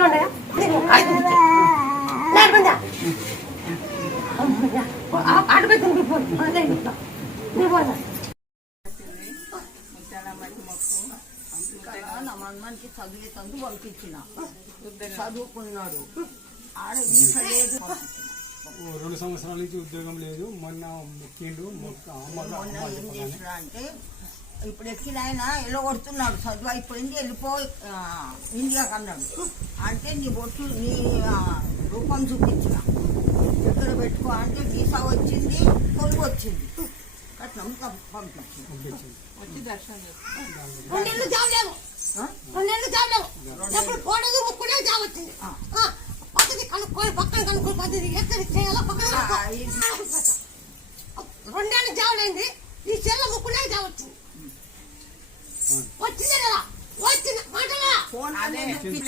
డబ్బులు ఉన్నాయా? నా మనకి చదివే తందు పంపించిన చదువుకున్నాడు. ఆడ ఈత లేదు. 2 సంవత్సరాల నుంచి ఉద్యోగం లేదు. మొన్న ఏం చేసినా అంటే ఇప్పుడు ఎక్కిన ఆయన వెళ్ళగొడుతున్నాడు. చదువు అయిపోయింది, వెళ్ళిపో ఇండియాకి అన్నాడు. అంటే నీ బొట్టు నీ రూపం చూపించిన ఎక్కడ పెట్టుకో అంటే వీసా వచ్చింది, కొలుగు వచ్చింది, కట్నం పంపించింది. వచ్చి దర్శనం కనుక్కోని పక్కన కనుక్కోని పద్ధతి ఎక్కడ చేయాలో పక్కన 2 ఏళ్ళు జాబులైంది. ఈ చెల్ల ముక్కునే జాబ్ వచ్చింది. వచ్చిందే కదా వచ్చింది మాటలా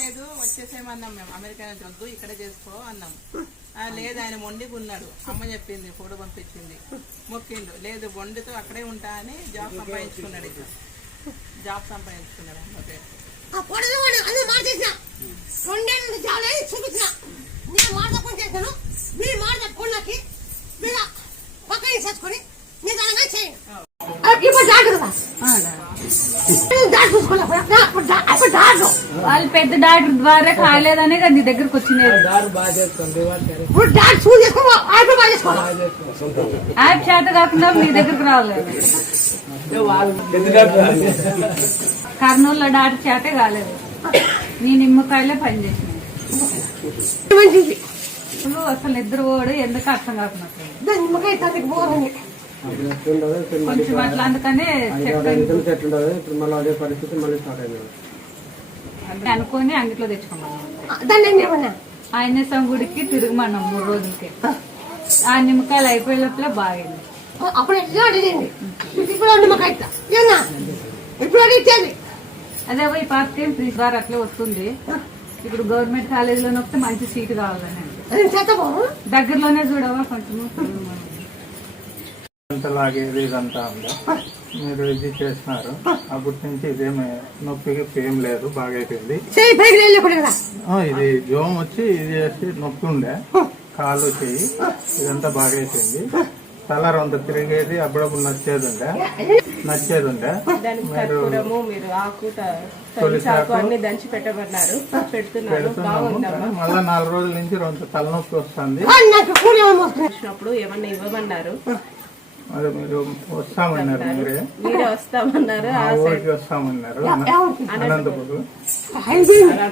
లేదు. వచ్చేసేమన్నాం మేము. అమెరికా నుంచి వద్దు, ఇక్కడ చేసుకో అన్నాం. లేదు ఆయన మొండిగా ఉన్నాడు. అమ్మ చెప్పింది, ఫోటో పంపించింది, మొక్కిండు. లేదు మొండితో అక్కడే ఉంటా అని జాబ్ సంపాదించుకున్నాడు. జాబ్ సంపాదించుకున్నాడు అమ్మ పేరు. చూపించిన నేను మాట తప్పని చేశాను. మీరు మాట తప్పుకున్నాకి మీరు పక్కన చేసుకొని మీరు అనగా చేయండి. వాళ్ళు పెద్ద డాక్టర్ ద్వారా కాలేదనే కదా నీ దగ్గరకు వచ్చినది. యాప్ చేత కాకుండా మీ దగ్గరకు రాలేదు. కర్నూలులో డాక్టర్ చేతే కాలేదు. నీ నిమ్మకాయలే పనిచేసినాయి. అసలు నిద్ర పోడు ఎందుకు అర్థం కాకుండా నిమ్మకాయ కొంచెం అట్లా అందుకనే అనుకొని అంగిట్లో తెచ్చుకున్నాం. ఆయన గుడికి తిరుగుమన్నాం 3 రోజులకి. ఆ నిమ్మకాయలు అయిపోయే లోపల బాగైంది. అప్పుడు ఎట్లా అడిగింది ఇప్పుడు నిమ్మకాయ ఇప్పుడు అడిగేది అదే ఈ పార్టీ ఫ్రీజ్ బార్ అట్లే వస్తుంది. ఇప్పుడు గవర్నమెంట్ కాలేజీలో వస్తే మంచి సీటు కావాలని దగ్గరలోనే చూడవా కొంచెం లాగేది ఇదంతా ఉందా? మీరు ఇది చేస్తున్నారు. అప్పటి నుంచి ఇదేమి నొప్పికి ఏం లేదు, బాగా అయిపోయింది. ఇది జోమ్ వచ్చి ఇది చేసి నొప్పి ఉండే, కాలు చెయ్యి ఇదంతా బాగా అయిపోయింది. తల రొంత తిరిగేది, అప్పుడప్పుడు నచ్చేది ఉండే. అన్ని దంచి పెట్టమన్నారు, పెడుతున్నాము. మళ్ళా 4 రోజుల నుంచి రొంత తలనొప్పి వస్తుంది. ఏమన్నా ఇవ్వమన్నారు. అదే మీరు వస్తామన్నారు, మీరే వస్తామన్నారు, వస్తామన్నారు అనంతపురం.